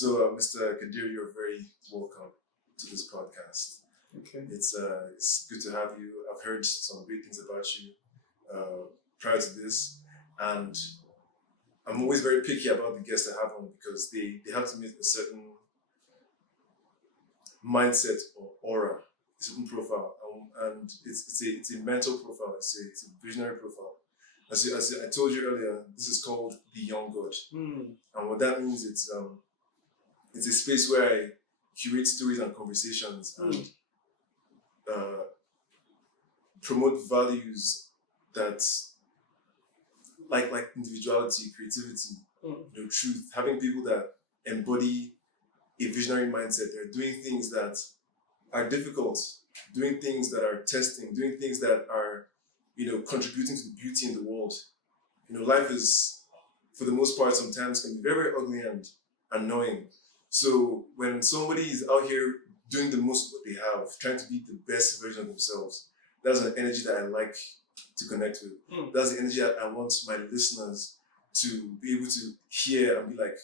So, Mr. Kadir, you're very welcome to this podcast. Okay. It's good to have you. I've heard some great things about you prior to this, and I'm always very picky about the guests I have on because they have to meet a certain mindset or aura, a certain profile, and it's a mental profile. It's a visionary profile. As I told you earlier, this is called the young god, and what that means it's a space where I curate stories and conversations and promote values that like individuality, creativity, truth, having people that embody a visionary mindset. They're doing things that are difficult, doing things that are testing, doing things that are, contributing to the beauty in the world. Life is, for the most part, sometimes can be very, very ugly and annoying. So when somebody is out here doing the most of what they have, trying to be the best version of themselves, that's an energy that I like to connect with. That's the energy I want my listeners to be able to hear and be like,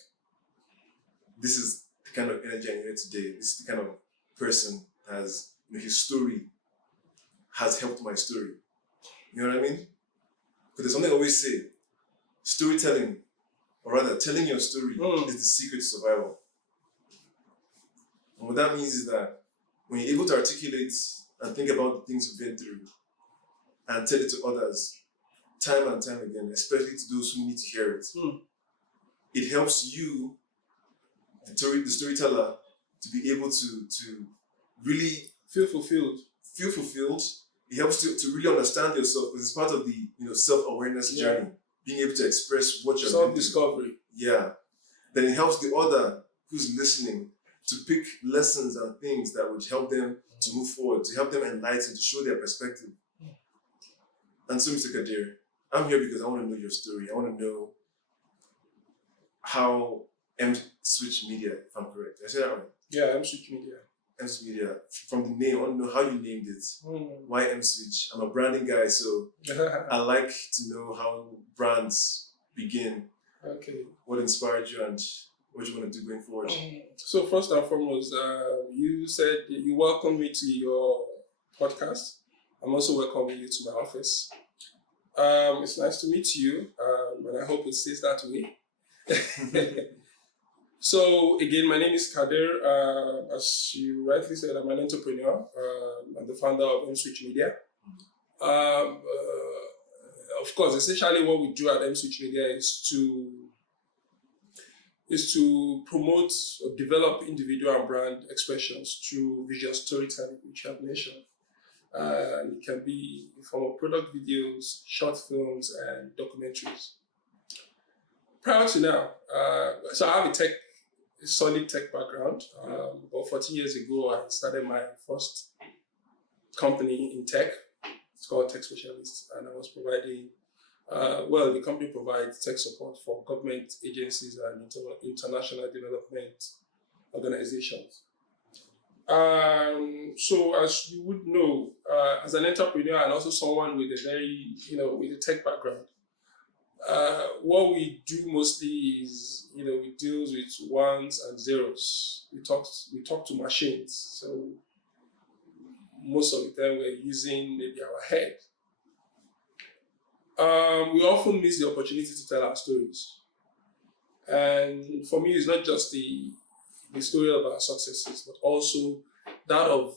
this is the kind of energy I needed today. This is the kind of person has, his story has helped my story. You know what I mean? Because there's something I always say, storytelling, or rather telling your story is the secret to survival. And what that means is that when you're able to articulate and think about the things you've been through and tell it to others time and time again, especially to those who need to hear it, it helps you, the storyteller, to be able to really Feel fulfilled. It helps to really understand yourself because it's part of the self-awareness journey, being able to express what you're self-discovery. Yeah. Then it helps the other who's listening to pick lessons and things that would help them to move forward, to help them enlighten, to show their perspective. And so, Mr. Kadir, I'm here because I want to know your story. I want to know how Mswitch Media, if I'm correct. I say that right? Yeah, Mswitch Media. Mswitch Media. From the name, I want to know how you named it. Why Mswitch? I'm a branding guy, so I like to know how brands begin. Okay. What inspired you and what you want to do going forward? So first and foremost, you said you welcomed me to your podcast. I'm also welcoming you to my office. It's nice to meet you, and I hope it stays that way. So again, my name is Kadir. As you rightly said, I'm an entrepreneur. I'm the founder of Mswitch Media. Of course, essentially what we do at Mswitch Media is to promote or develop individual and brand expressions through visual storytelling, which I've mentioned. It can be in form of product videos, short films, and documentaries. Prior to now, so I have a solid tech background. About 14 years ago, I started my first company in tech. It's called Tech Specialists, and I was providing, the company provides tech support for government agencies and international development organizations. So as you would know, as an entrepreneur and also someone with a very, with a tech background, what we do mostly is, we deal with ones and zeros. We talk to machines. So most of the time we're using maybe our head. We often miss the opportunity to tell our stories. And for me, it's not just the story of our successes, but also that of,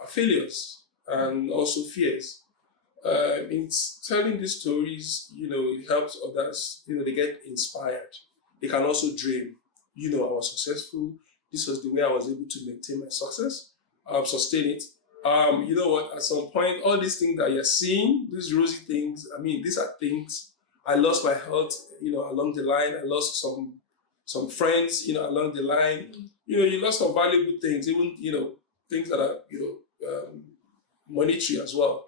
our failures and also fears. In telling these stories, it helps others, they get inspired. They can also dream, I was successful. This was the way I was able to maintain my success, sustain it. You know what, at some point, all these things that you're seeing, these rosy things, these are things. I lost my health, along the line. I lost some friends, along the line. You lost some valuable things, even, things that are, monetary as well.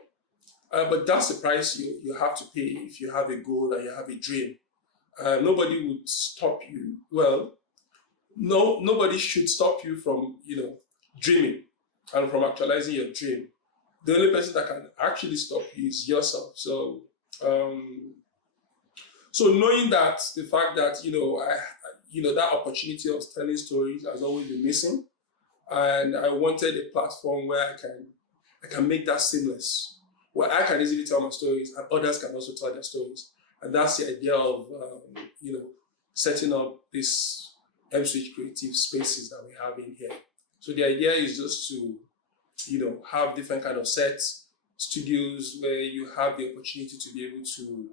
But that's the price you have to pay if you have a goal and you have a dream. Nobody would stop you. Well, nobody should stop you from, dreaming and from actualizing your dream. The only person that can actually stop you is yourself. So, so knowing that, the fact that, that opportunity of telling stories has always been missing, and I wanted a platform where I can make that seamless, where I can easily tell my stories and others can also tell their stories. And that's the idea of setting up this Mswitch creative spaces that we have in here. So the idea is just to have different kind of sets, studios where you have the opportunity to be able to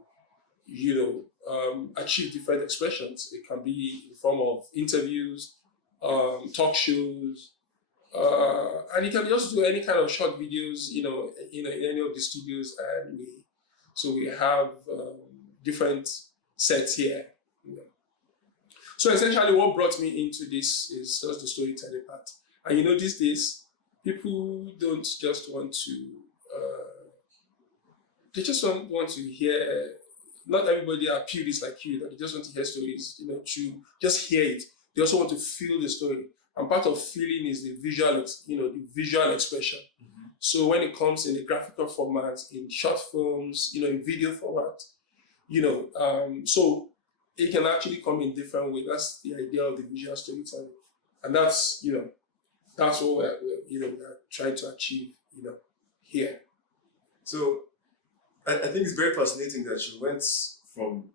achieve different expressions. It can be in the form of interviews, talk shows, and you can just do any kind of short videos, in any of the studios. And we have different sets here. So essentially, what brought me into this is just the storytelling part. And these days, people don't just want to. They just don't want to hear. Not everybody are purists like you, that they just want to hear stories, to just hear it. They also want to feel the story. And part of feeling is the visual expression. Mm-hmm. So when it comes in the graphical format, in short films, in video format, so it can actually come in different ways. That's the idea of the visual storytelling. And that's what we're trying to achieve, here. So I think it's very fascinating that you went from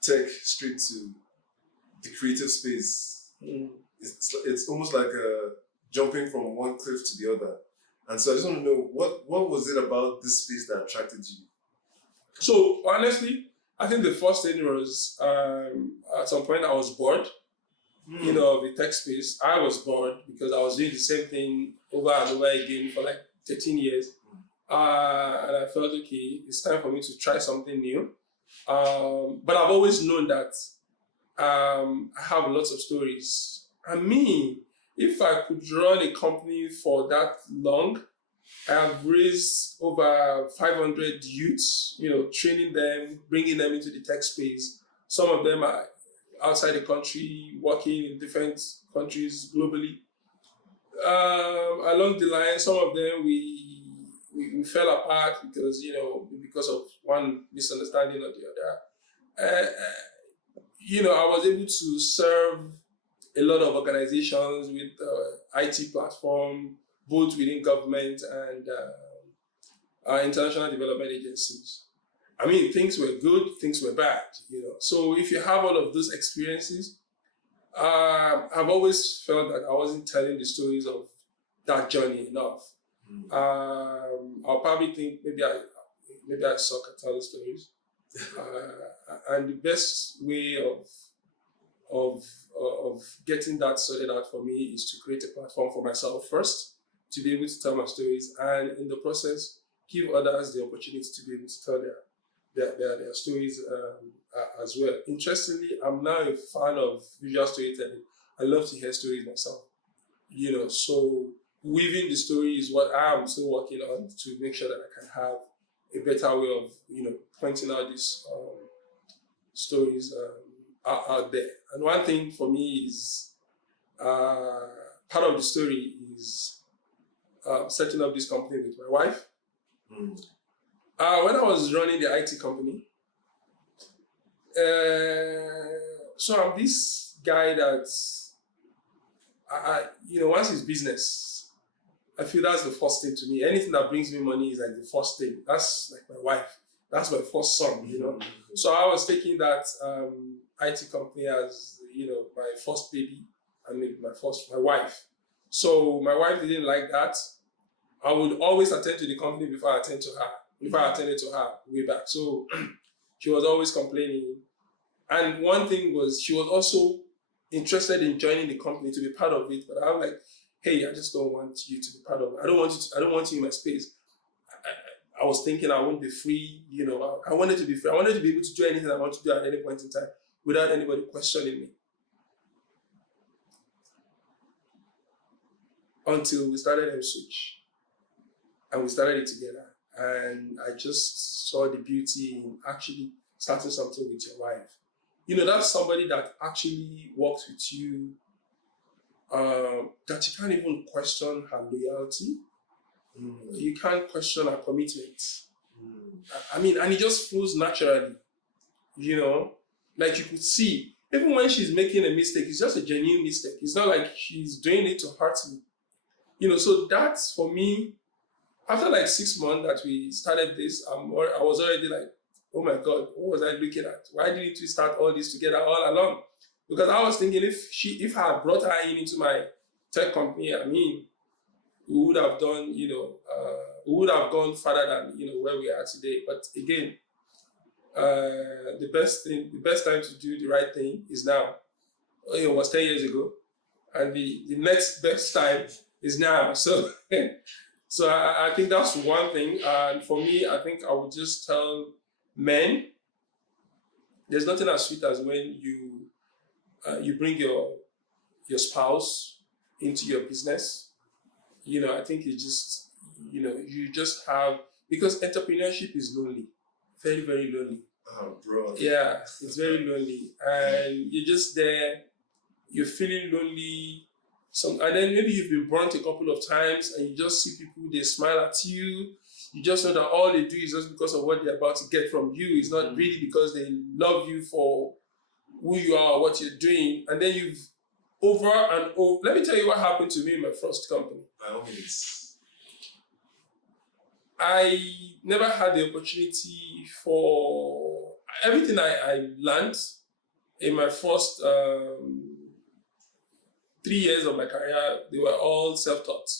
tech straight to the creative space. Mm. It's almost like jumping from one cliff to the other. And so I just want to know, what was it about this space that attracted you? So honestly, I think the first thing was at some point I was bored, of the tech space. I was bored because I was doing the same thing over and over again for like 13 years. And I felt, okay, it's time for me to try something new. But I've always known that I have lots of stories. If I could run a company for that long, I have raised over 500 youths, training them, bringing them into the tech space. Some of them are outside the country, working in different countries globally. Along the line, some of them we fell apart because of one misunderstanding or the other. I was able to serve a lot of organizations with IT platform, both within government and international development agencies. Things were good, things were bad, So if you have all of those experiences, I've always felt that I wasn't telling the stories of that journey enough. I'll probably think maybe I suck at telling stories, and the best way of getting that sorted out for me is to create a platform for myself first, to be able to tell my stories, and in the process give others the opportunity to be able to tell their stories as well. Interestingly, I'm now a fan of visual storytelling. I love to hear stories myself, so weaving the story is what I am still working on to make sure that I can have a better way of, pointing out these stories out there. And one thing for me is, part of the story is setting up this company with my wife. When I was running the IT company, so I'm this guy that, once it's business, I feel that's the first thing to me. Anything that brings me money is like the first thing. That's like my wife. That's my first son, Mm-hmm. So I was taking that IT company as, my first baby, my wife. So my wife didn't like that. I would always attend to the company before I attended to her way back. So she was always complaining. And one thing was, she was also interested in joining the company to be part of it. But I'm like, hey, I just don't want you to be part of it. I don't want you in my space. I was thinking I wouldn't be free, I wanted to be free. I wanted to be able to do anything I want to do at any point in time without anybody questioning me. Until we started Mswitch. And we started it together. And I just saw the beauty in actually starting something with your wife. That's somebody that actually works with you, that you can't even question her loyalty. You can't question her commitment. And it just flows naturally, like you could see even when she's making a mistake, it's just a genuine mistake. It's not like she's doing it to hurt me. So that's for me. After like 6 months that we started this, I was already like, oh my God, what was I looking at? Why didn't we start all this together all along? Because I was thinking if I had brought her into my tech company, I mean, we would have done, we would have gone further than, where we are today. But again, the best time to do the right thing is now. It was 10 years ago. And the next best time is now. So, so I think that's one thing. And for me, I think I would just tell men, there's nothing as sweet as when you bring your spouse into your business. I think it just, you just have, because entrepreneurship is lonely, very, very lonely. Oh, bro. Yeah, it's very lonely. And you're just there, you're feeling lonely. And then maybe you've been burnt a couple of times and you just see people, they smile at you. You just know that all they do is just because of what they're about to get from you. It's not really because they love you for who you are or what you're doing. And then you've over and over. Let me tell you what happened to me in my first company. By all means. I never had the opportunity for everything I learned in my first 3 years of my career. They were all self-taught.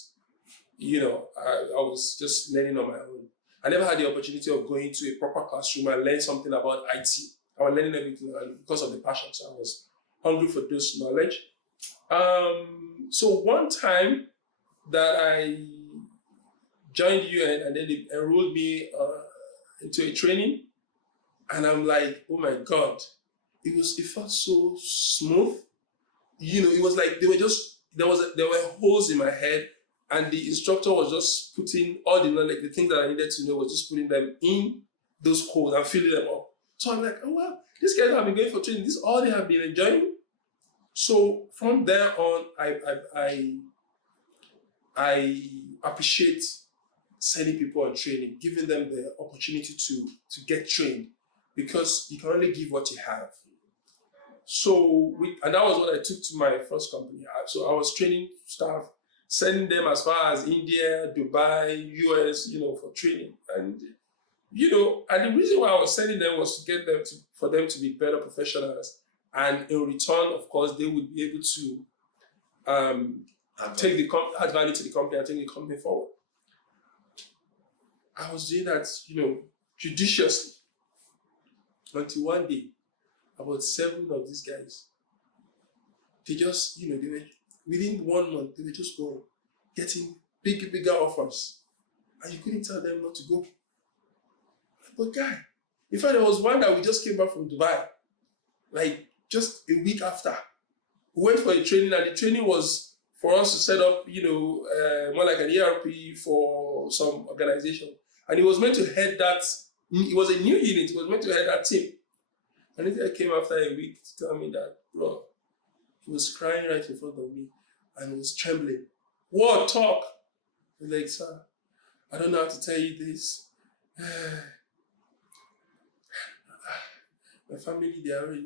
I was just learning on my own. I never had the opportunity of going to a proper classroom and learn something about IT. I was learning everything because of the passion. So I was hungry for this knowledge. So one time that I joined UN and then they enrolled me into a training, and I'm like, oh my God, it felt so smooth. It was like there were holes in my head, and the instructor was just putting all the knowledge, the things that I needed to know, was just putting them in those holes and filling them up. So I'm like, oh wow, these guys have been going for training. This is all they have been enjoying. So from there on, I appreciate sending people on training, giving them the opportunity to get trained, because you can only give what you have. So and that was what I took to my first company. So I was training staff, sending them as far as India, Dubai, US, for training. And and the reason why I was sending them was to get them for them to be better professionals. And in return, of course, they would be able to add value to the company and take the company forward. I was doing that, judiciously, until one day, about 7 of these guys, they just, they were, within 1 month, they were just getting bigger offers. And you couldn't tell them not to go. But guy, in fact, there was one that we just came back from Dubai, like just a week after. We went for a training, and the training was for us to set up, more like an ERP for some organization. And he was meant to head that, it was a new unit, he was meant to head that team. And this guy came after a week to tell me that, bro, he was crying right in front of me and was trembling. What? Talk. I was like, sir, I don't know how to tell you this. My family,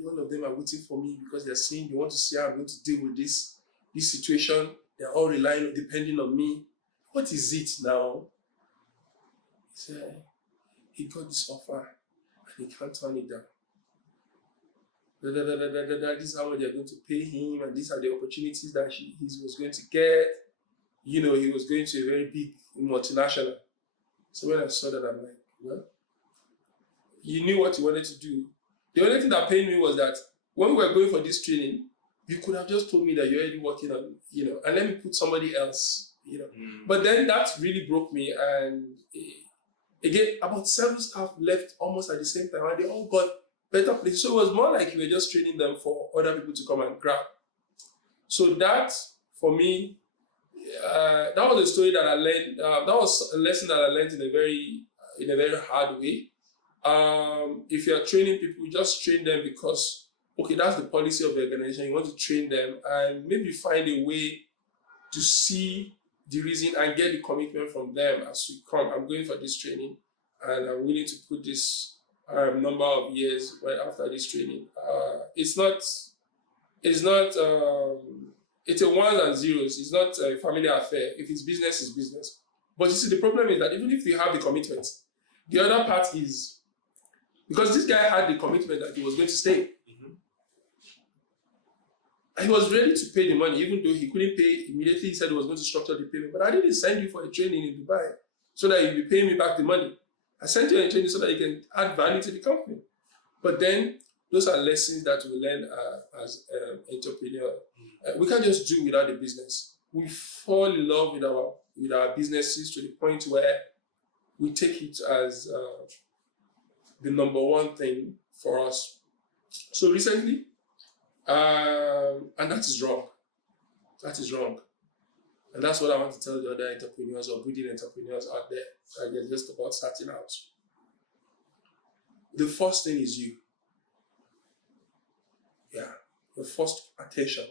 all of them are waiting for me because they're saying they want to see how I'm going to deal with this situation. They're all depending on me. What is it now? He said, he got this offer and he can't turn it down. This is how much they're going to pay him, and these are the opportunities that he was going to get. He was going to a very big multinational. So when I saw that, I'm like, well, you knew what you wanted to do. The only thing that pained me was that when we were going for this training, you could have just told me that you're already working on, and let me put somebody else, But then that really broke me. And again, about 7 staff left almost at the same time, and they all got better places. So it was more like you were just training them for other people to come and grab. So that, for me, that was a story that I learned. That was a lesson that I learned in a very hard way. If you are training people, just train them because, okay, that's the policy of the organization. You want to train them and maybe find a way to see the reason and get the commitment from them as we come. I'm going for this training and I'm willing to put this number of years right after this training. It's not it's not. It's a ones and zeros. It's not a family affair. If it's business, it's business. But you see, the problem is that even if you have the commitment, the other part is because this guy had the commitment that he was going to stay. And he was ready to pay the money, even though he couldn't pay immediately. He said he was going to structure the payment. But I didn't send you for a training in Dubai so that you'll be paying me back the money. I sent you a training so that you can add value to the company. But then those are lessons that we learn as entrepreneurs. We can't just do without the business. We fall in love with our businesses to the point where we take it as the number one thing for us. So recently, and that is wrong. That is wrong. And that's what I want to tell the other entrepreneurs or budding entrepreneurs out there that they're just about starting out. The first thing is you. Yeah. Your first attention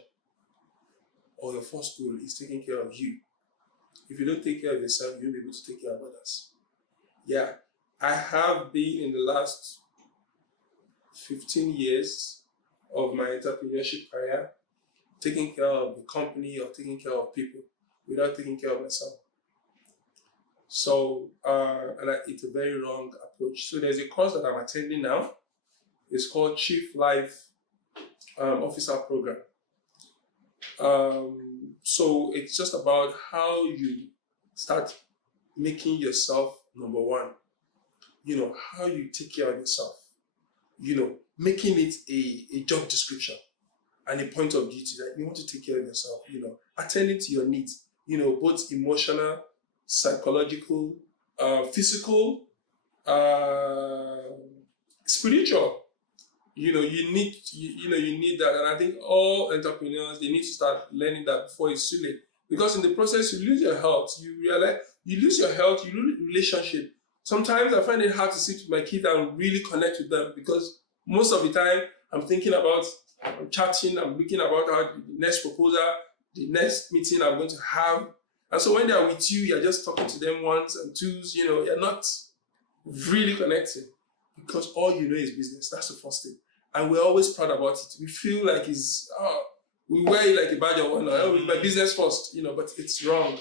or your first goal is taking care of you. If you don't take care of yourself, you'll be able to take care of others. Yeah. I have been in the last 15 years of my entrepreneurship career taking care of the company or taking care of people without taking care of myself. So, it's a very wrong approach. So there's a course that I'm attending now. It's called Chief Life Officer Program. So it's just about how you start making yourself number one. You know, how you take care of yourself. You know, making it a job description and a point of duty that you want to take care of yourself, you know, attending to your needs, you know, both emotional, psychological, physical, spiritual. You know, you need that. And I think all entrepreneurs, they need to start learning that before it's too late. Because in the process, you lose your health. You realize you lose your health, you lose relationship. Sometimes I find it hard to sit with my kids and really connect with them because most of the time I'm chatting, I'm looking about how the next proposal, the next meeting I'm going to have. And so when they're with you, you're just talking to them once and twos, you know, you're not really connecting because all you know is business. That's the first thing. And we're always proud about it. We feel like we wear it like a badge of honor. Oh, it's my business first, you know, but it's wrong.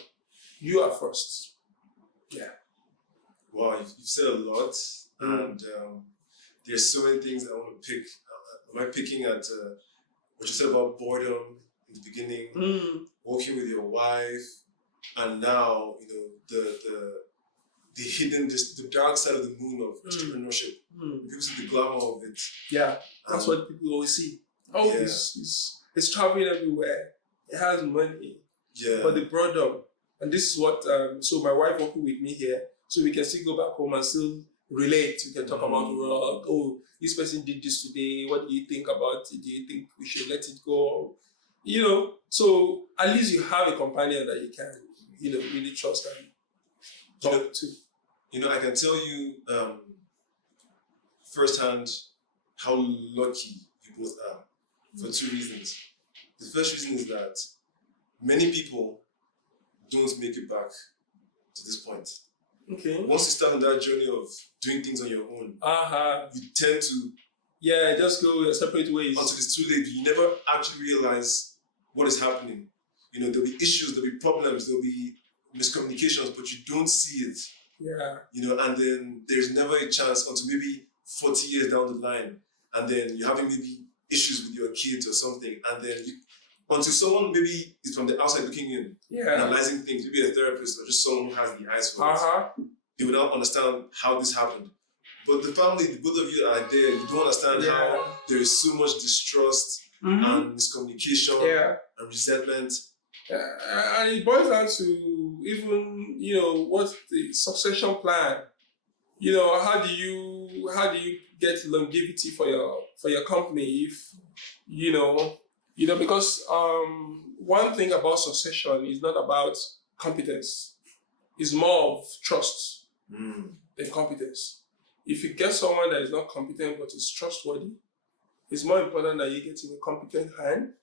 You are first. Yeah. Wow, you've said a lot, and there's so many things I want to pick. Am I picking at what you said about boredom in the beginning, working with your wife, and now you know the hidden, the dark side of the moon of entrepreneurship. People see the glamour of it. Yeah, that's what people always see. Oh, yeah. It's traveling everywhere. It has money. Yeah. But the boredom, and this is what. So my wife working with me here. So we can still go back home and still relate. We can talk about work. Oh, this person did this today. What do you think about it? Do you think we should let it go? You know, so at least you have a companion that you can, you know, really trust and talk to. You know, I can tell you firsthand how lucky you both are for two reasons. The first reason is that many people don't make it back to this point. Okay. Once you start on that journey of doing things on your own, you tend to just go separate ways until it's too late. You never actually realize what is happening. You know, there'll be issues, there'll be problems, there'll be miscommunications, but you don't see it. Yeah. You know, and then there's never a chance until maybe 40 years down the line, and then you're having maybe issues with your kids or something, and then until someone maybe is from the outside looking in, analyzing things, maybe a therapist or just someone who has the eyes for it, they will not understand how this happened. But the family, the both of you are there, you don't understand how there is so much distrust and miscommunication and resentment. And it boils down to even, you know, what's the succession plan? You know, how do you get longevity for your company if, you know, because one thing about succession is not about competence. It's more of trust than competence. If you get someone that is not competent but is trustworthy, it's more important that you get in a competent hand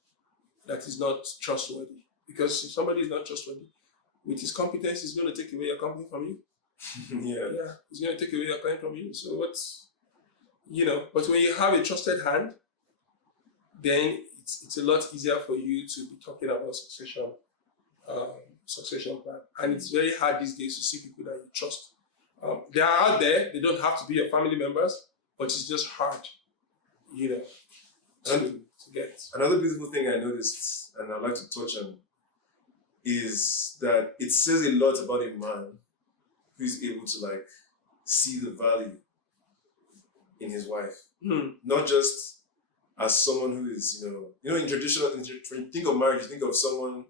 that is not trustworthy. Because if somebody is not trustworthy, with his competence, he's going to take away your company from you. He's going to take away your client from you. So but when you have a trusted hand, then it's a lot easier for you to be talking about succession plan. And it's very hard these days to see people that you trust. They are out there. They don't have to be your family members, but it's just hard, to get. Another beautiful thing I noticed, and I'd like to touch on, is that it says a lot about a man who is able to see the value in his wife, not just as someone who is, in traditional. When you think of marriage, you think of someone,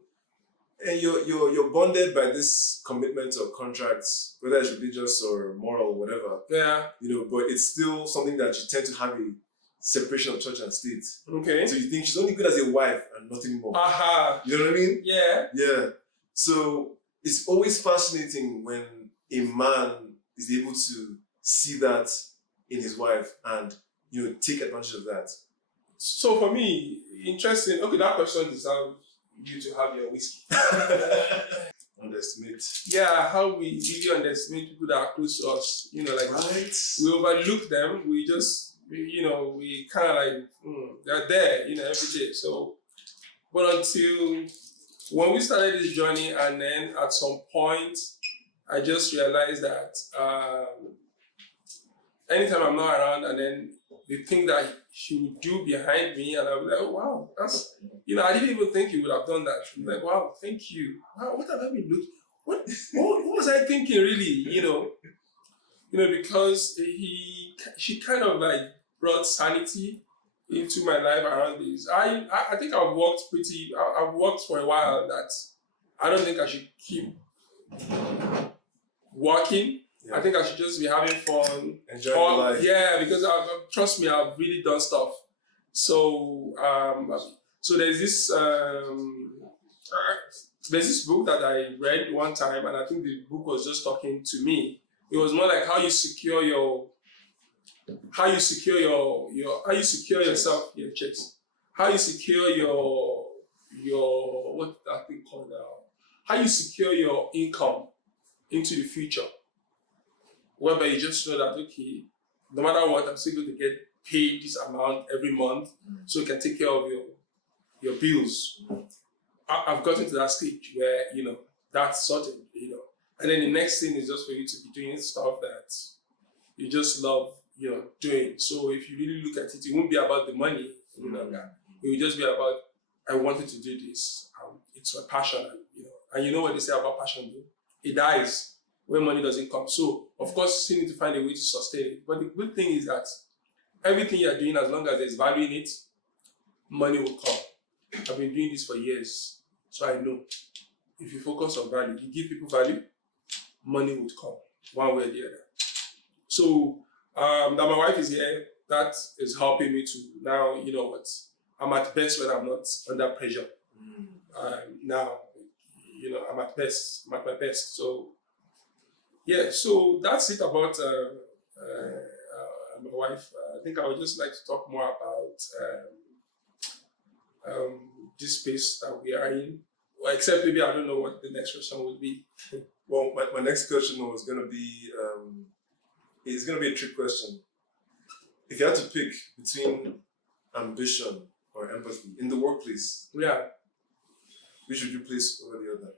and you're bonded by this commitment or contracts, whether it's religious or moral or whatever. Yeah. But it's still something that you tend to have a separation of church and state. Okay. So you think she's only good as a wife and nothing more. Aha. You know what I mean? Yeah. Yeah. So it's always fascinating when a man is able to see that in his wife and take advantage of that. So for me, interesting. Okay, that question deserves you to have your whiskey. Underestimate. Yeah, how we really underestimate people that are close to us. Right. We overlook them. We just, we kind of they're there, every day. So, but until when we started this journey, and then at some point, I just realized that anytime I'm not around, and then the thing that she would do behind me, and I'll be like, oh, wow, that's, I didn't even think you would have done that. She'd be like, wow, thank you. Wow, what have I been looking? What was I thinking, really? Because she kind of brought sanity into my life around this. I think I've worked for a while that I don't think I should keep working. Yeah. I think I should just be having fun. Enjoy life. Yeah, because trust me, I've really done stuff. So there's this book that I read one time, and I think the book was just talking to me. It was more like how you secure yourself, how you secure your what I think called how you secure your income into the future. Whereby you just know that, okay, no matter what, I'm still going to get paid this amount every month, so you can take care of your bills. I've gotten to that stage where, that's sorted, And then the next thing is just for you to be doing stuff that you just love, doing. So if you really look at it, it won't be about the money, It will just be about, I wanted to do this. It's my passion, And you know what they say about passion, though? It dies when money doesn't come. So, of course, you still need to find a way to sustain it. But the good thing is that everything you're doing, as long as there's value in it, money will come. I've been doing this for years, so I know. If you focus on value, you give people value, money would come, one way or the other. So, that my wife is here, that is helping me to now, I'm at best when I'm not under pressure. Now, I'm at best, I'm at my best. So, yeah, so that's it about my wife. I think I would just like to talk more about this space that we are in. Well, except maybe I don't know what the next question would be. Well, my next question was going to be, it's going to be a trick question. If you had to pick between ambition or empathy in the workplace, which would you place over the other?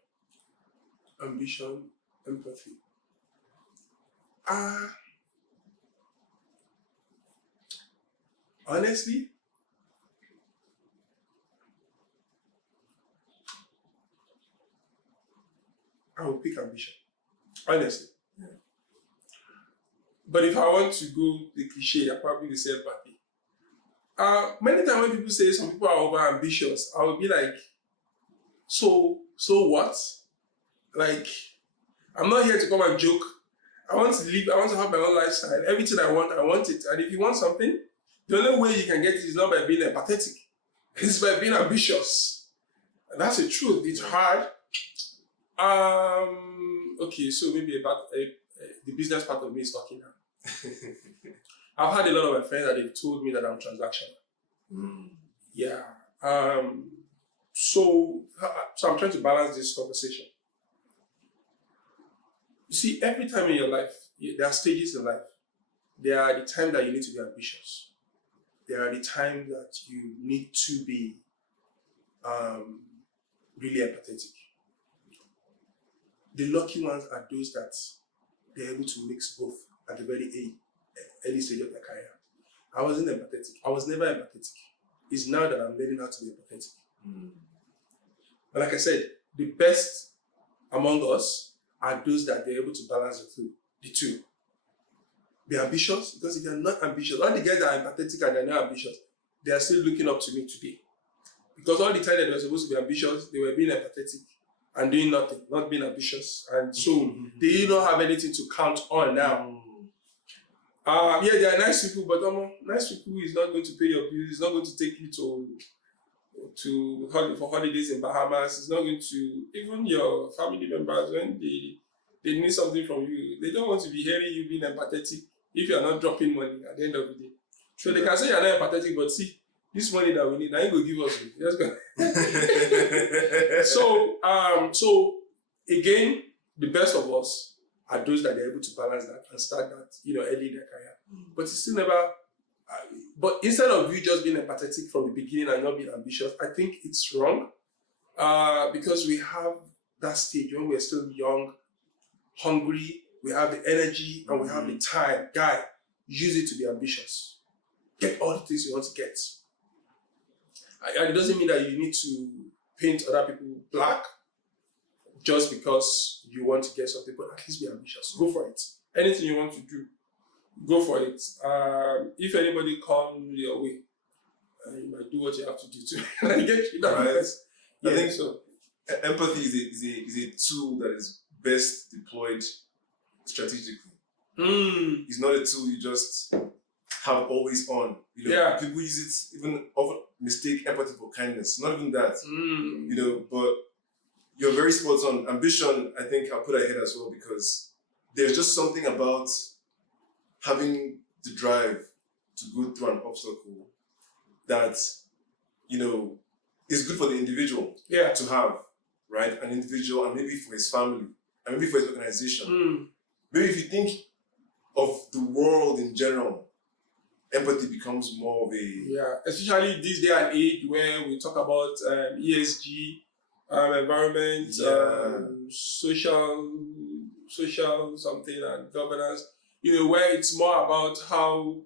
Ambition, empathy. Honestly, I would pick ambition. Honestly. Yeah. But if I want to go the cliche, I probably will say empathy. Many times when people say some people are over ambitious, I would be like, so what? I'm not here to come and joke. I want to live, I want to have my own lifestyle. Everything I want it. And if you want something, the only way you can get it is not by being empathetic. It's by being ambitious. And that's the truth. It's hard. Okay, so maybe about the business part of me is talking now. I've had a lot of my friends that they've told me that I'm transactional. Yeah. So I'm trying to balance this conversation. You see, every time in your life, there are stages in life. There are the times that you need to be ambitious. There are the times that you need to be really empathetic. The lucky ones are those that they're able to mix both at the very early stage of their career. I wasn't empathetic. I was never empathetic. It's now that I'm learning how to be empathetic. But like I said, the best among us are those that they're able to balance the two. Be ambitious, because if you're not ambitious, all the guys that are empathetic and they're not ambitious, they are still looking up to me today. Because all the time that they were supposed to be ambitious, they were being empathetic and doing nothing, not being ambitious. And so they don't have anything to count on now. Yeah, they are nice people, but nice people is not going to pay your bills. It's not going to take you for holidays in Bahamas. It's not going to, even your family members, when they need something from you, they don't want to be hearing you being empathetic if you are not dropping money at the end of the day. So they can say you're not empathetic, but see, this money that we need, now you go give us. Let's go. So again, the best of us are those that are able to balance that and start that, early in their career. But it's still never. But instead of you just being empathetic from the beginning and not being ambitious, I think it's wrong, because we have that stage when we're still young, hungry, we have the energy and we have the time. Guy, use it to be ambitious. Get all the things you want to get. And it doesn't mean that you need to paint other people black just because you want to get something, but at least be ambitious. Go for it. Anything you want to do, go for it. If anybody comes your way, you might do what you have to do to get you that. Right. I think so. Empathy is a tool that is best deployed strategically. It's not a tool you just have always on. People use it, even often mistake empathy for kindness. Not even that. But you're very spot on. Ambition, I think I'll put ahead as well, because there's just something about having the drive to go through an obstacle that, is good for the individual to have, right? An individual, and maybe for his family, and maybe for his organization. Maybe if you think of the world in general, empathy becomes more of a... Yeah, especially this day and age where we talk about ESG, environment, social something, and governance, where it's more about how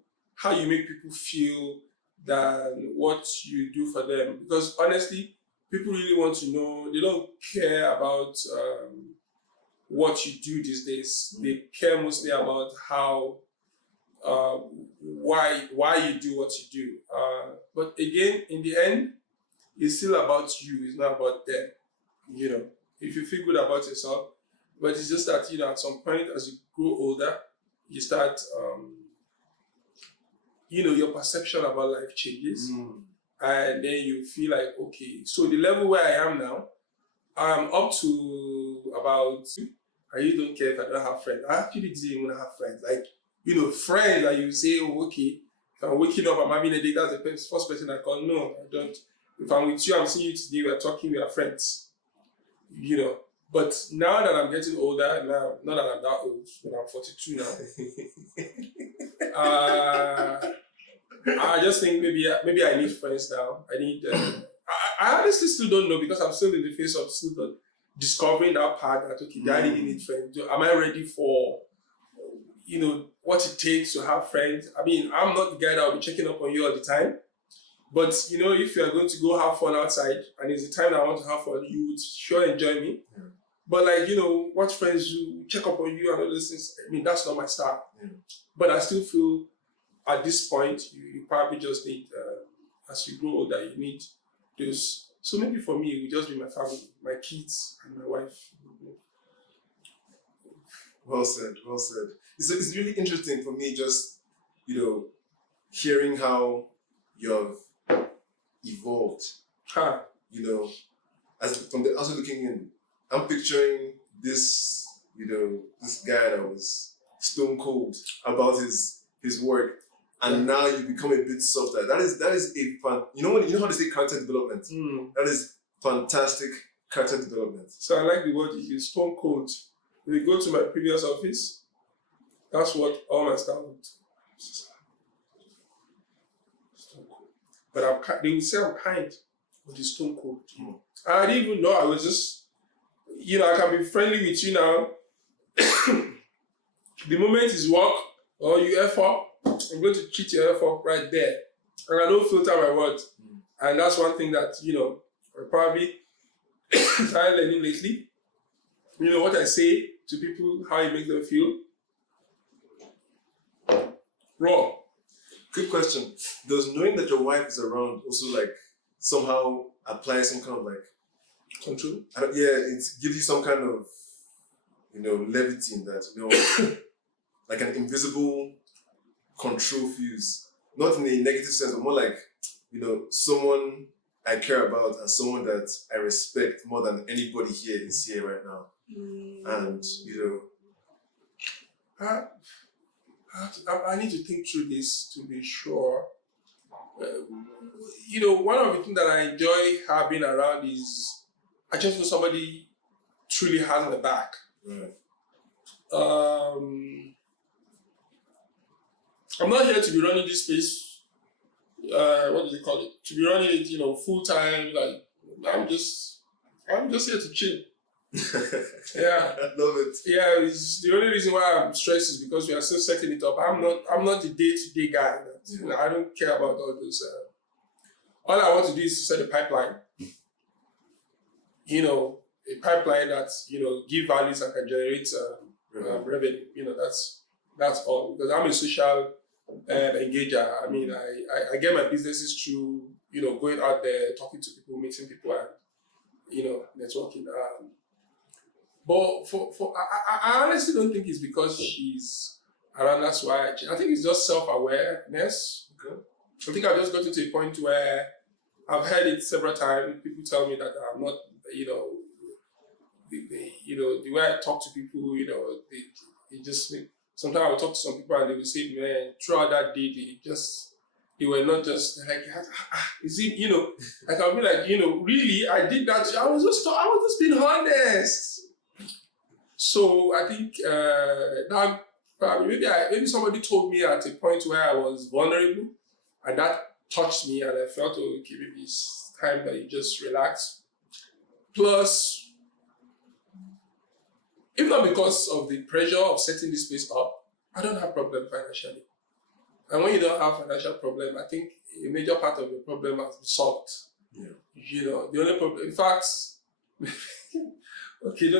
you make people feel than what you do for them. Because honestly, people really want to know, they don't care about what you do these days. They care mostly about how, why you do what you do. But again, in the end, it's still about you, it's not about them. If you feel good about yourself, but it's just that, at some point as you grow older, you start, your perception about life changes. And then you feel like, okay, so the level where I am now, I'm up to about, I really don't care if I don't have friends. I actually didn't even have friends. Like, friends that you say, oh, okay, if I'm waking up, I'm having a date, that's the first person I call. No, I don't. If I'm with you, I'm seeing you today, we're talking, we are friends. But now that I'm getting older, not that I'm that old, but I'm 42 now. I just think maybe I need friends now. I need. I honestly still don't know, because I'm still in the phase of still discovering that part that, okay, I really need friends. Am I ready for, what it takes to have friends? I mean, I'm not the guy that will be checking up on you all the time. But, if you're going to go have fun outside and it's the time that I want to have fun, you would sure enjoy me. But what friends do, check up on you and all those things, I mean, that's not my style. But I still feel at this point, you probably just need, as you grow older, you need those. So maybe for me, it would just be my family, my kids, and my wife. Well said, well said. It's really interesting for me just, hearing how you've evolved. As from the outside looking in, I'm picturing this, this guy that was stone cold about his work, and now you become a bit softer. That is a fun. You know how they say character development. That is fantastic character development. So I like the word you use, stone cold. If you go to my previous office, that's what all my staff would. Stone cold. But they would say I'm kind. but it's stone cold. I didn't even know. I was just, I can be friendly with you now. The moment is work or you F up, I'm going to cheat your F up right there. And I don't filter my words. And that's one thing that, I probably started learning lately. What I say to people, how it makes them feel. Raw. Quick question. Does knowing that your wife is around also like somehow apply some kind of like control? It gives you some kind of, levity in that, like an invisible control fuse. Not in a negative sense, but more like, someone I care about and someone that I respect more than anybody here is here right now. And, I need to think through this to be sure. One of the things that I enjoy having around is I just know somebody truly has my back. Right. I'm not here to be running this space. What do they call it? To be running it, full time. Like I'm just here to chill. Yeah, I love it. Yeah, it's the only reason why I'm stressed is because we are still setting it up. I'm not the day-to-day guy. I don't care about all those. All I want to do is to set a pipeline. A pipeline that give values and can generate revenue. That's all. Because I'm a social engager. I mean, I get my businesses through going out there, talking to people, meeting people, and networking. But I honestly don't think it's because she's around. That's why I think it's just self-awareness. Okay. I think I've just gotten to a point where I've heard it several times. People tell me that I'm not, the way I talk to people, they just sometimes I will talk to some people and they will say, man, throughout that day, they were not just like, is it, like I'll be like, really, I did that. I was just being honest. So I think that maybe somebody told me at a point where I was vulnerable, and that touched me, and I felt okay, maybe it's time that you just relax. Plus, if not because of the pressure of setting this place up, I don't have problem financially. And when you don't have financial problem, I think a major part of the problem has been solved. Yeah. The only problem, in fact. Okay, I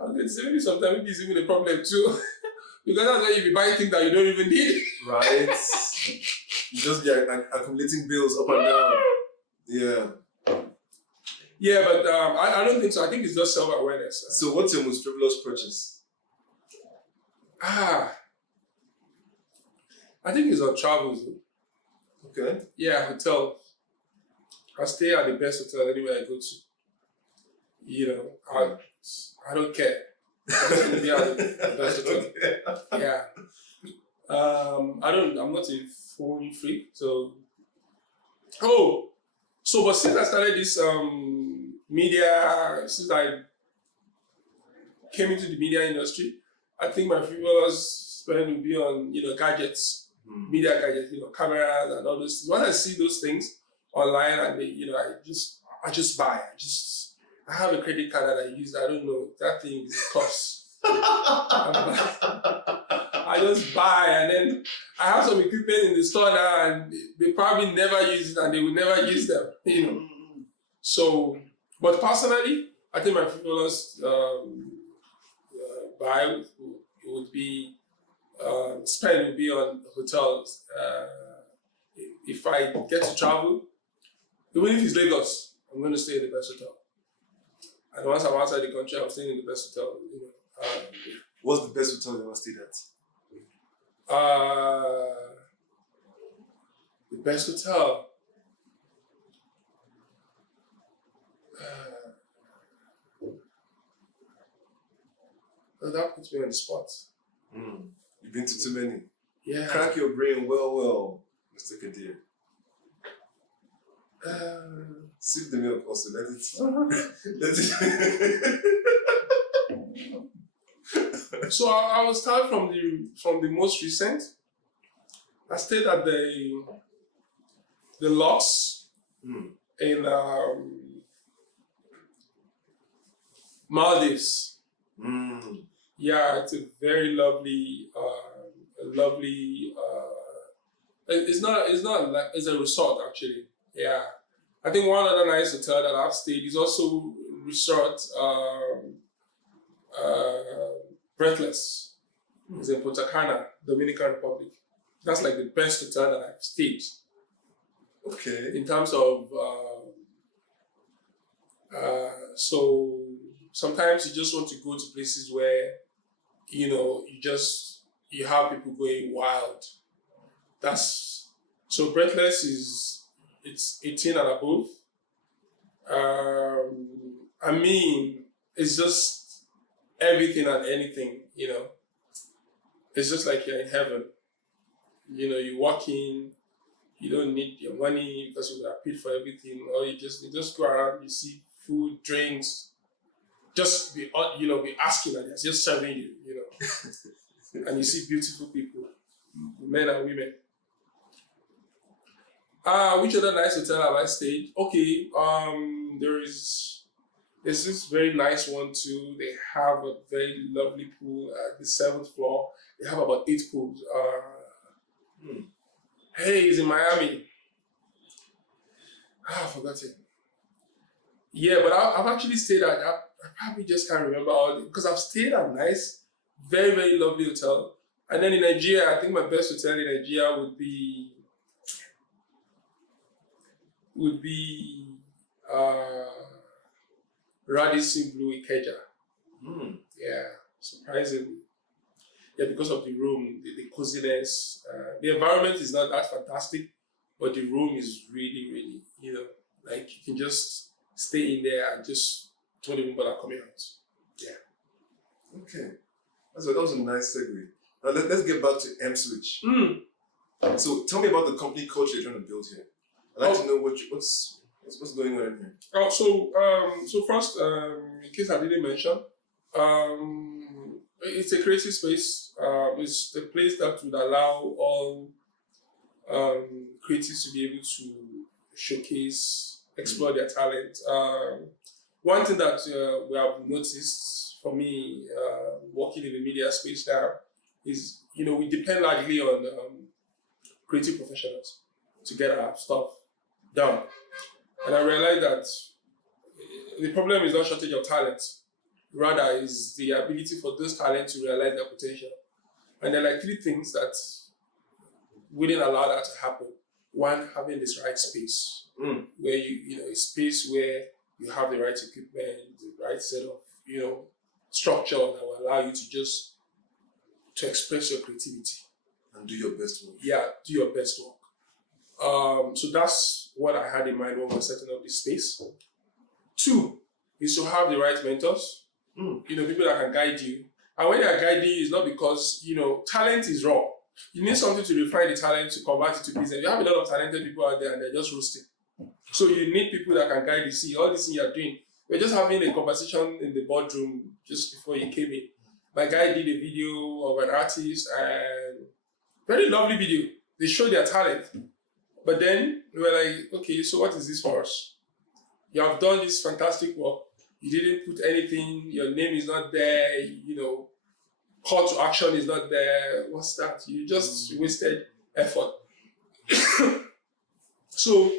was going to say maybe sometimes it's even a problem too. Because that's why you be buying things that you don't even need. Right. You just be accumulating bills up and down. Yeah. Yeah, but I don't think so. I think it's just self-awareness. So what's your most frivolous purchase? I think it's on travels. Okay. Yeah, hotel. I stay at the best hotel anywhere I go to. I don't care. I'm just gonna be at the best hotel. Yeah. I'm not a phone freak, so. But since I started this media, since I came into the media industry, I think my frivolous spend will be on gadgets, media gadgets, cameras and all those things. When I see those things online and I just buy. I have a credit card that I use. I don't know. That thing is a cost. I just buy, and then I have some equipment in the store now, and they probably never use it, and they will never use them. So, but personally, I think my frivolous buy would be spend would be on hotels. If I get to travel, even if it's Lagos, I'm going to stay in the best hotel. And once I'm outside the country, I'm staying in the best hotel. What's the best hotel you ever stayed at? The best hotel. That puts me on the spot. You've been to too many. Yeah. Crack your brain well, Mr. Kadir. Sip the milk also. Let it. So I will start from the most recent. I stayed at the Lux in Maldives. Yeah, it's a very lovely, it's a resort actually. Yeah, I think one other nice hotel that I've stayed is also resort. Breathless. It's in Punta Cana, Dominican Republic. That's like the best hotel that I've stayed. Okay. In terms of, so sometimes you just want to go to places where, you have people going wild. So Breathless it's 18 and above. I mean, it's just everything and anything, It's just like you're in heaven. You walk in, you don't need your money because you are paid for everything, or you just go around, you see food, drinks, just be asking, and they're just serving you, and you see beautiful people, men and women. Which other nice hotel have I stayed? Okay, there's this very nice one too. They have a very lovely pool at the 7th floor. They have about 8 pools. Hey, it's in Miami. I forgot it. Yeah, but I've actually stayed at, I probably just can't remember all, because I've stayed at nice, very, very lovely hotel. And then in Nigeria, I think my best hotel in Nigeria would be Radisson Blue Ikeja. Yeah, surprisingly. Yeah, because of the room, the coziness. The environment is not that fantastic, but the room is really, really, like you can just stay in there and just don't even bother coming out. Yeah. Okay. That was a nice segue. Now let's get back to Mswitch. So tell me about the company culture you're trying to build here. I'd like to know what's going on in here. So first, in case I didn't mention, it's a creative space. It's the place that would allow all creatives to be able to showcase, explore their talent. One thing that we have noticed for me, working in the media space now, is we depend largely on creative professionals to get our stuff done. And I realized that the problem is not shortage of talent, rather is the ability for those talents to realize their potential. And there are like 3 things that wouldn't allow that to happen. One, having this right space, where a space where you have the right equipment, the right set of, structure that will allow you to express your creativity. And do your best work. Yeah, do your best work. So that's what I had in mind when we were setting up this space. 2 is to have the right mentors, people that can guide you. And when they are guiding you, it's not because, talent is raw. You need something to refine the talent to convert it to business. You have a lot of talented people out there and they're just roasting. So you need people that can guide you. See, all this thing you're doing. We're just having a conversation in the boardroom just before you came in. My guy did a video of an artist, and very lovely video. They show their talent. But then we were like, okay, so what is this for us? You have done this fantastic work. You didn't put anything, your name is not there, call to action is not there. What's that? You just wasted effort. So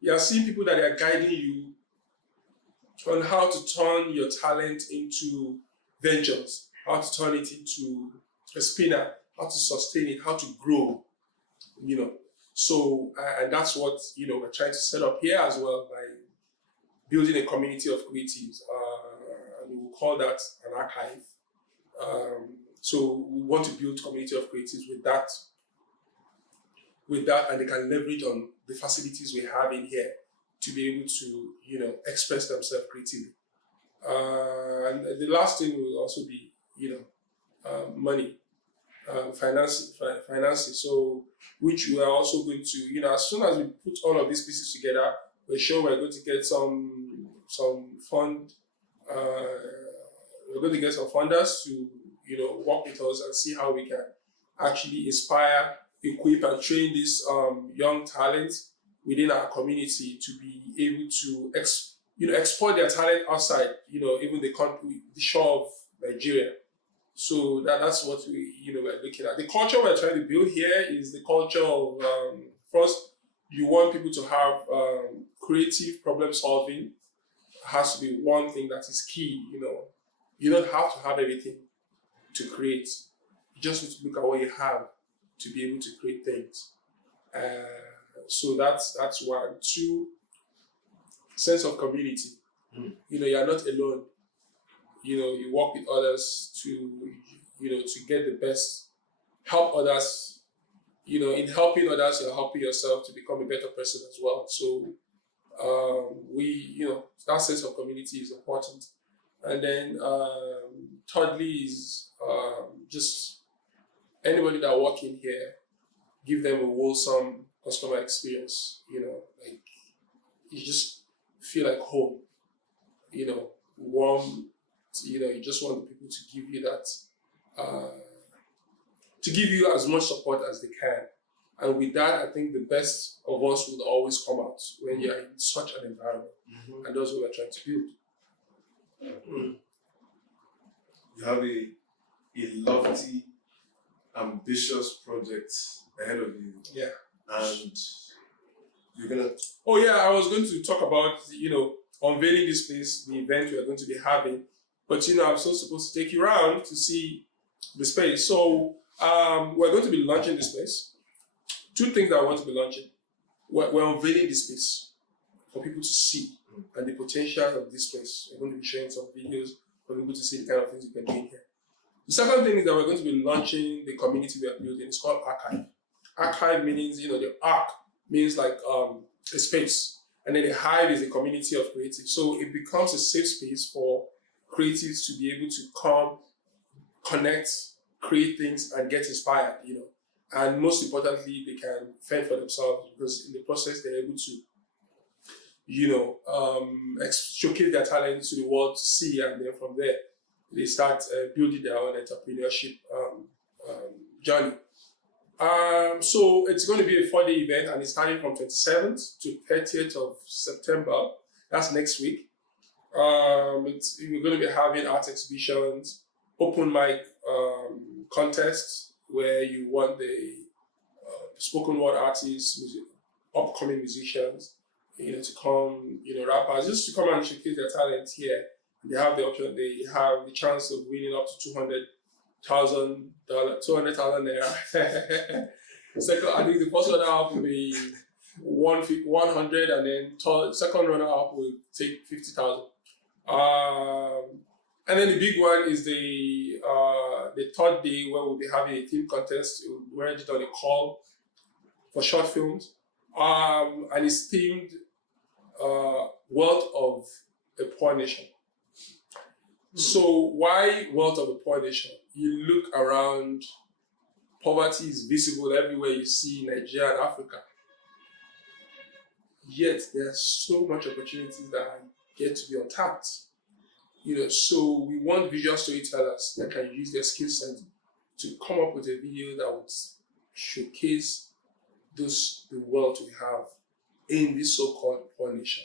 you are seeing people that are guiding you on how to turn your talent into ventures, how to turn it into a spinner, how to sustain it, how to grow, So, and that's what, we're trying to set up here as well by building a community of creatives. And we'll call that an archive. So we want to build community of creatives with that, and they can leverage on the facilities we have in here to be able to, express themselves creatively. And the last thing will also be, money, finances. So, which we are also going to, as soon as we put all of these pieces together, we're sure we're going to get some fund. We're going to get some funders to, work with us and see how we can actually inspire, equip, and train these young talents within our community to be able to export their talent outside, even the country, the shore of Nigeria. So that's what we're looking at. The culture we're trying to build here is the culture of first, you want people to have creative problem solving. Has to be one thing that is key. You don't have to have everything to create. You just need to look at what you have to be able to create things. So that's one. Two, sense of community. You're not alone. You work with others to get the best, help others. In helping others, you're helping yourself to become a better person as well. So that sense of community is important. And then thirdly is just anybody that walk in here, give them a wholesome customer experience. Like you just feel like home. Warm. You just want the people to give you that, to give you as much support as they can. And with that, I think the best of us will always come out when you're in such an environment. And that's what we're trying to build. You have a lofty, ambitious project ahead of you. Yeah. And you're gonna... Oh yeah, I was going to talk about, unveiling this place, the event we're going to be having. But I'm still supposed to take you around to see the space. So we're going to be launching this place. Two things that I want to be launching. We're unveiling this space for people to see and the potential of this place. We're going to be sharing some videos for people to see the kind of things we can do here. The second thing is that we're going to be launching the community we are building. It's called Archive. Archive means, the arc means like a space. And then the hive is a community of creatives. So it becomes a safe space for creatives to be able to come, connect, create things, and get inspired, And most importantly, they can fend for themselves because in the process, they're able to, showcase their talent to the world to see, and then from there, they start building their own entrepreneurship journey. So it's going to be a 4-day event, and it's starting from 27th to 30th of September. That's next week. We're going to be having art exhibitions, open mic contests where you want the spoken word artists, upcoming musicians, to come, rappers, just to come and showcase their talent here. They have the option. They have the chance of winning up to $200,000 naira. Second, I think the first runner-up will be 100, and then second runner-up will take 50,000. And then the big one is the third day where we'll be having a theme contest. We're already done a call for short films, and it's themed Wealth of a Poor Nation. So why Wealth of a Poor Nation? You look around, poverty is visible everywhere you see in Nigeria and Africa. Yet there's so much opportunities that are yet to be untapped. So we want visual storytellers that can use their skill set to come up with a video that would showcase the wealth we have in this so-called poor nation.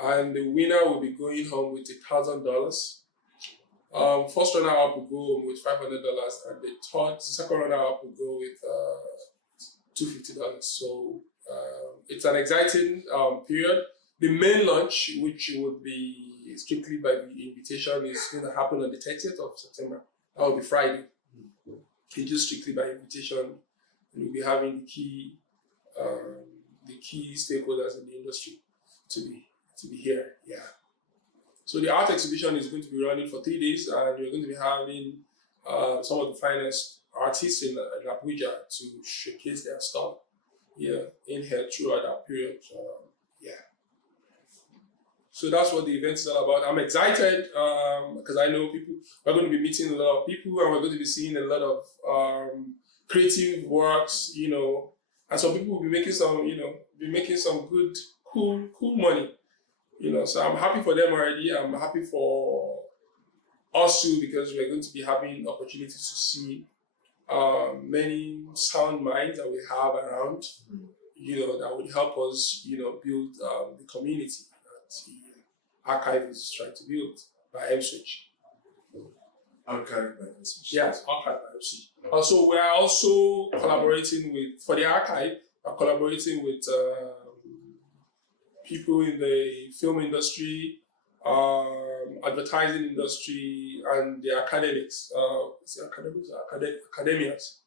And the winner will be going home with $1,000. First runner-up will go home with $500, and the second runner-up will go with $250. So it's an exciting period. The main launch, which would be strictly by the invitation, is going to happen on the 30th of September. That will be Friday. It's just strictly by invitation, and we'll be having the key stakeholders in the industry to be here. Yeah. So the art exhibition is going to be running for 3 days, and we're going to be having some of the finest artists in Abuja to showcase their stuff in here throughout that period. So that's what the event is all about. I'm excited because I know we're going to be meeting a lot of people, and we're going to be seeing a lot of creative works, and some people will be making some good, cool money. So I'm happy for them already. I'm happy for us too, because we're going to be having opportunities to see many sound minds that we have around, that would help us, build the community that the archive is trying to build by Mswitch. Archive by Mswitch. Yes, archive by Mswitch. Also, we are also collaborating for the archive. We're collaborating with people in the film industry, advertising industry, and the academics. Academias.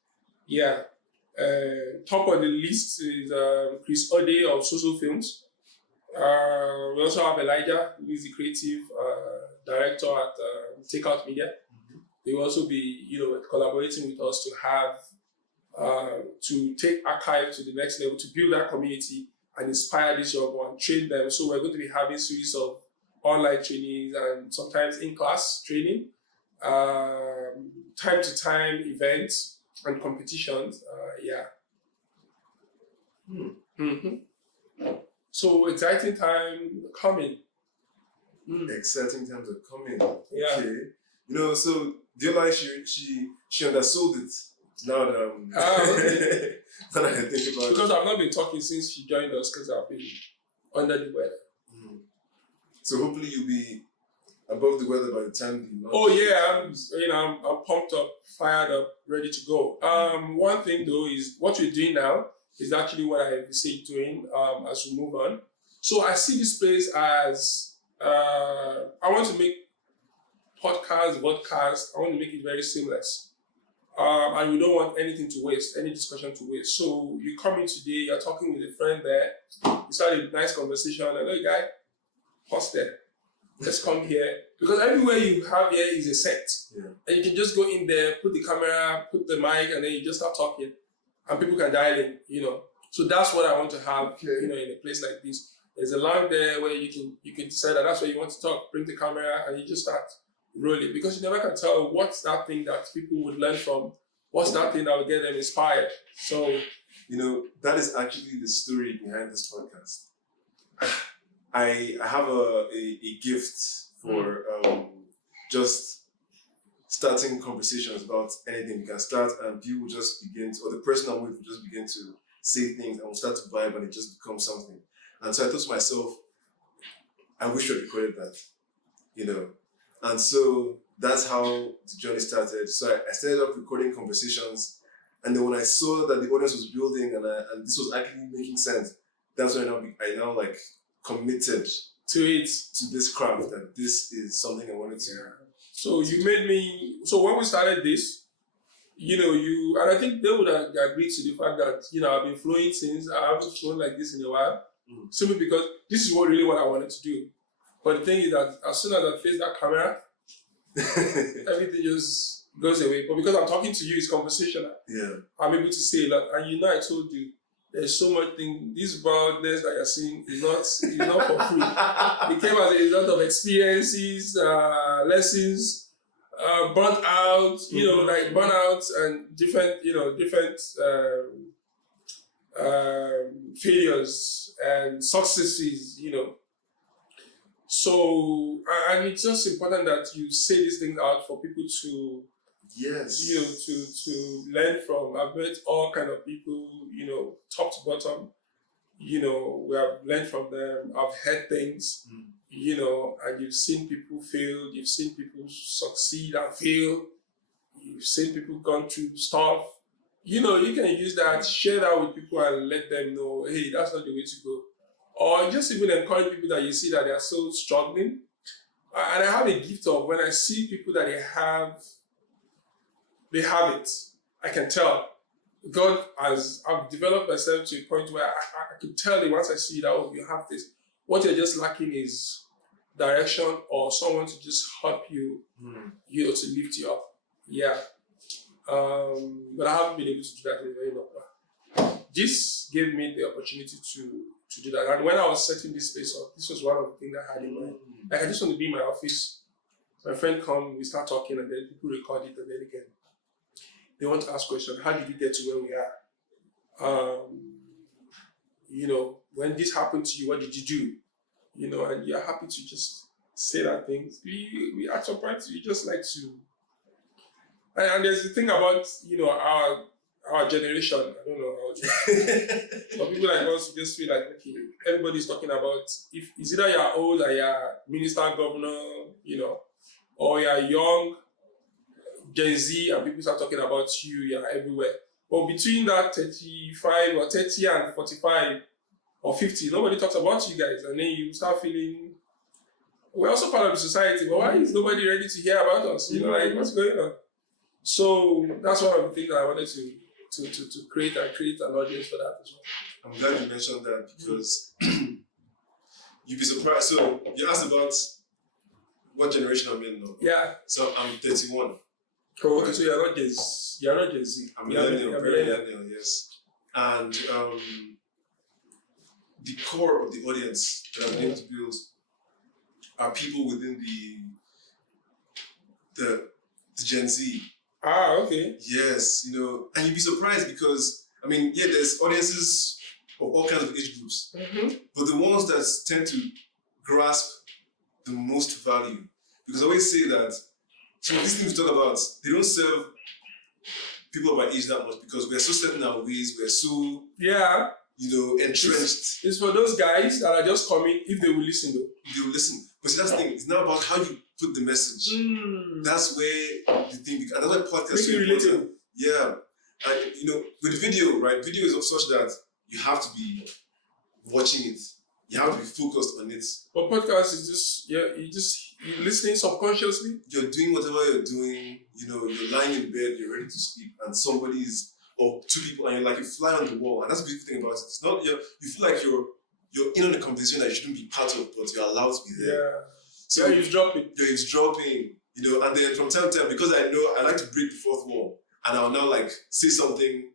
Yeah. Top on the list is Chris Ode of Social Films. We also have Elijah, who is the creative director at Takeout Media. Mm-hmm. They will also be, collaborating with us to have to take archive to the next level, to build that community and inspire this young one, train them. So we're going to be having series of online trainings and sometimes in-class training, time to time events and competitions. Mm-hmm. So exciting time coming. Exciting times are coming. Yeah. Okay. So do you like she undersold it now that Okay. now that I think about because it. I've not been talking since she joined us because I've been under the weather. Mm. So hopefully you'll be above the weather by the time the launch. Oh yeah, I'm pumped up, fired up, ready to go. One thing though is what we're doing now is actually what I say doing as we move on. So I see this place as I want to make vodcast. I want to make it very seamless. And we don't want anything to waste, any discussion to waste. So you come in today, you're talking with a friend there, you start a nice conversation, and hey guy, pause there. Let's come here. Because everywhere you have here is a set. Yeah. And you can just go in there, put the camera, put the mic, and then you just start talking. And people can dial in, So that's what I want to have, in a place like this. There's a line there where you can decide that that's where you want to talk, bring the camera, and you just start rolling. Because you never can tell what's that thing that people would learn from, what's that thing that will get them inspired. So, that is actually the story behind this podcast. I have a gift for just starting conversations about anything. We can start and people will just begin to, or the person I'm with will just begin to say things and we'll start to vibe and it just becomes something. And so I thought to myself, I wish I recorded that, And so that's how the journey started. So I started off recording conversations, and then when I saw that the audience was building and this was actually making sense, that's when I now committed to it, to this craft, that this is something I wanted to. Yeah. So you made me. So when we started this, and I think they would agree to the fact that I've been flowing since. I haven't flown like this in a while, simply because this is what I wanted to do. But the thing is that as soon as I face that camera, everything just goes away. But because I'm talking to you, it's conversational. Yeah, I'm able to say a lot. And I told you, there's so much thing. This baldness that you're seeing is not for free. It came as a result of experiences, lessons, burnt out, like burnout and different failures and successes, So, and it's just important that you say these things out for people to, to learn from. I've met all kind of people, top to bottom. We have learned from them. I've heard things, and you've seen people fail. You've seen people succeed and fail. You've seen people gone through stuff. You can use that, share that with people and let them know, hey, that's not the way to go. Or just even encourage people that you see that they are still struggling. And I have a gift of when I see people that they have it. I can tell. I've developed myself to a point where I could tell you once I see that, oh, you have this. What you're just lacking is direction or someone to just help you, to lift you up. Yeah. But I haven't been able to do that in a very long while. This gave me the opportunity to do that. And when I was setting this space up, this was one of the things I had in mind. Like, I just want to be in my office. My friend come, we start talking, and then people record it, and then again, they want to ask questions. How did you get to where we are? When this happened to you, what did you do? And you're happy to just say that things. We at some point, we just like to. And there's the thing about, our generation, I don't know how but people like us just feel like, okay, everybody's talking about, if it's either you're old or you're minister, governor, or you're young, Gen Z, and people start talking about you, you're everywhere. But between that 35 or 30 and 45 or 50, nobody talks about you guys. And then you start feeling, we're also part of the society, but why is nobody ready to hear about us? Like, what's going on? So that's one of the things that I wanted to create an audience for that as well. I'm glad you mentioned that, because you'd be surprised. So you asked about what generation I'm in now. Yeah. So I'm 31. Oh, okay, so you're not Gen Z. I'm millennial, yes. And the core of the audience that I'm able to build are people within the Gen Z. Ah, okay. Yes, and you'd be surprised because, there's audiences of all kinds of age groups, but the ones that tend to grasp the most value, because I always say that some of these things we talk about, they don't serve people of my age that much, because we're so set in our ways, we're so entrenched. It's for those guys that are just coming, if they will listen though. They will listen. But see, that's the thing, it's not about how you put the message. That's where the thing, and that's why podcasts are important. Yeah. And with video, right? Video is of such that you have to be watching it. You have to be focused on it. But podcast is just, you're listening subconsciously. You're doing whatever you're doing, you're lying in bed, you're ready to sleep, and somebody's, or two people, and you're like a fly on the wall. And that's the beautiful thing about it. It's not, you feel like you're in on a conversation that you shouldn't be part of, but you're allowed to be there. Yeah. So you're eavesdropping. You're eavesdropping, and then from time to time, because I know I like to break the fourth wall, and I'll now like say something,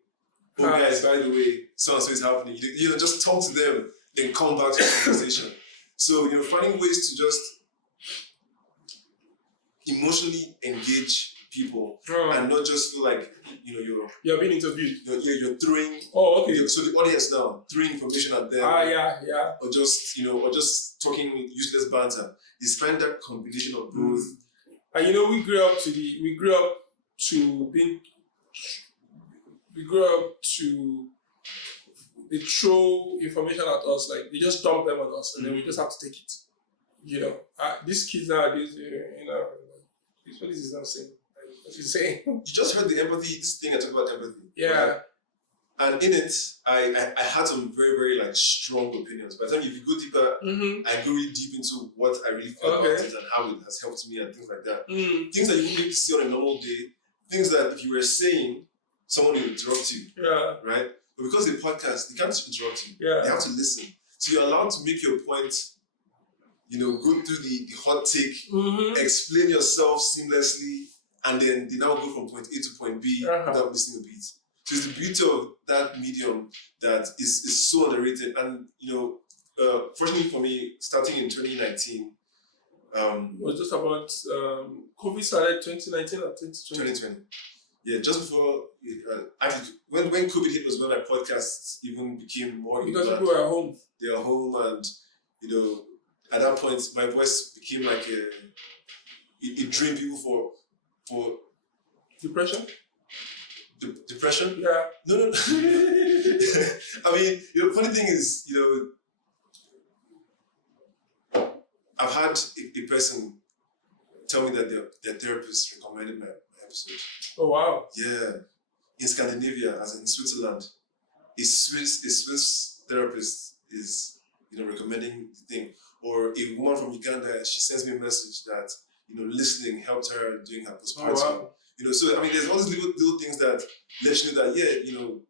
oh guys, by the way, so and so is happening. Just talk to them, then come back to the conversation. So, finding ways to just emotionally engage people and not just feel like, you're being interviewed. You're throwing. Oh, okay. So the audience now throwing information at them. Yeah. Or just talking useless banter. It's find that combination of both. And we grew up to they throw information at us, like they just dump them on us, and then we just have to take it. These kids nowadays, what is this now saying? What is saying? You just heard the empathy, this thing I talk about empathy. Yeah. Right? And in it, I had some very, very strong opinions. By the time if you go deeper, I go really deep into what I really feel about it and how it has helped me and things like that. Things that you wouldn't be able to see on a normal day, things that if you were saying, someone will interrupt you. Yeah. Right? But because the podcast, they can't interrupt you. Yeah. They have to listen. So you're allowed to make your point, go through the hot take, explain yourself seamlessly, and then they now go from point A to point B without missing a beat. So it's the beauty of that medium that is so underrated. And, fortunately for me, starting in 2019, it was just about COVID started 2019 or 2020? 2020. Yeah, just before, when COVID hit was when my podcasts even became more because people were at home. They were home, and, at that point, my voice became like it drained people for depression. Depression? Yeah. No. Funny thing is, I've had a person tell me that their therapist recommended my episode. Oh wow! Yeah, in Scandinavia, as in Switzerland, a Swiss therapist is recommending the thing, or a woman from Uganda, she sends me a message that listening helped her during her postpartum. Oh, wow. So there's all these little things that let you know that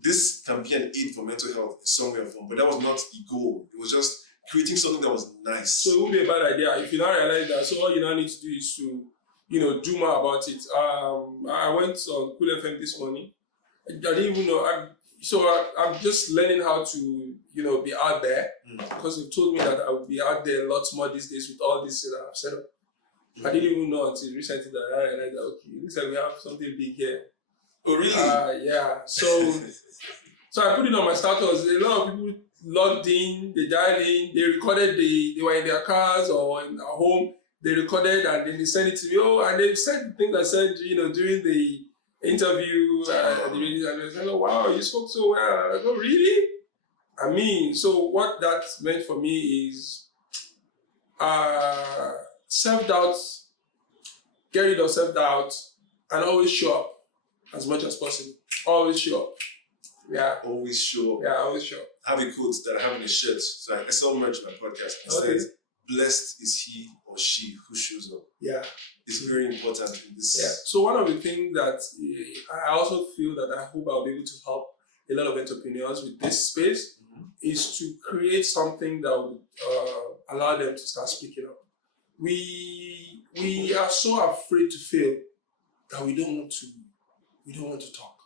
this can be an aid for mental health in some way or form, but that was not the goal. It was just creating something that was nice. So it would be a bad idea if you now realize that. So all you now need to do is to do more about it. I went on Cool FM this morning. I didn't even know. I'm just learning how to be out there, because they've told me that I will be out there a lot more these days with all this that I've set up. I didn't even know until recently that I realized that, okay, it looks like we have something big here. Oh, really? Yeah. So I put it on my status. A lot of people logged in, they dialed in, they recorded, they were in their cars or in their home, they recorded and then they sent it to me. And they said the thing that said, during interview at the radio, and they said, "Oh wow, you spoke so well." I go, "Really?" I mean, so what that meant for me is self-doubt, get rid of self-doubt, and always show up as much as possible. Always show up. Yeah. Always show up. Yeah, always show up. I have a quote that I have in a shirt. So I sell merch on my podcast. It says, "Blessed is he or she who shows up." Yeah. It's very important in this. Yeah. So one of the things that I also feel that I hope I'll be able to help a lot of entrepreneurs with this space is to create something that would allow them to start speaking up. We are so afraid to fail that we don't want to talk.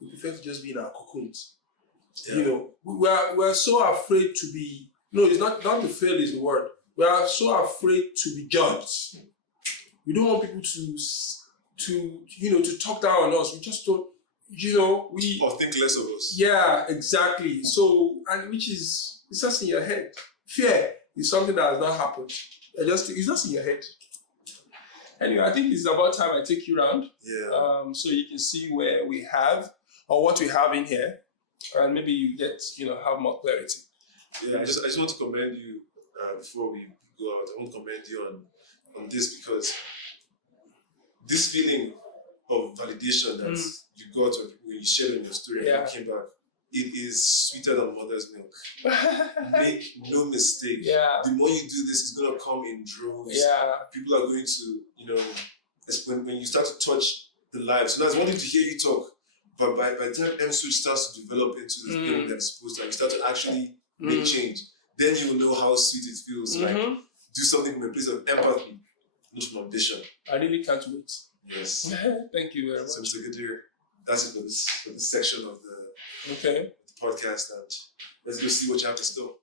We prefer to just be in our cocoons. Yeah. You know, we're so afraid to be. No, it's not to fail is the word. We are so afraid to be judged. We don't want people to talk down on us. We just don't. Or think less of us. Yeah, exactly. So, and it's just in your head. Fear is something that has not happened. It's just in your head. Anyway, I think it's about time I take you around. Yeah. So you can see where we have or what we have in here, and maybe you get have more clarity. Yeah, I just want to commend you before we go out. I want to commend you on this, because this feeling of validation that you got when you shared in your story and you came back, it is sweeter than mother's milk. Make no mistake. Yeah. The more you do this, it's going to come in droves. Yeah. People are going to, when you start to touch the lives. So that's one thing to hear you talk, but by the time Mswitch starts to develop into the thing that's supposed to, and you start to actually make change, then you will know how sweet it feels. Like, do something from a place of empathy, not from ambition. I really can't wait. Yes. Thank you very much. So, Mr. Kadir, that's it for this section of the podcast, and let's go see what you have in store.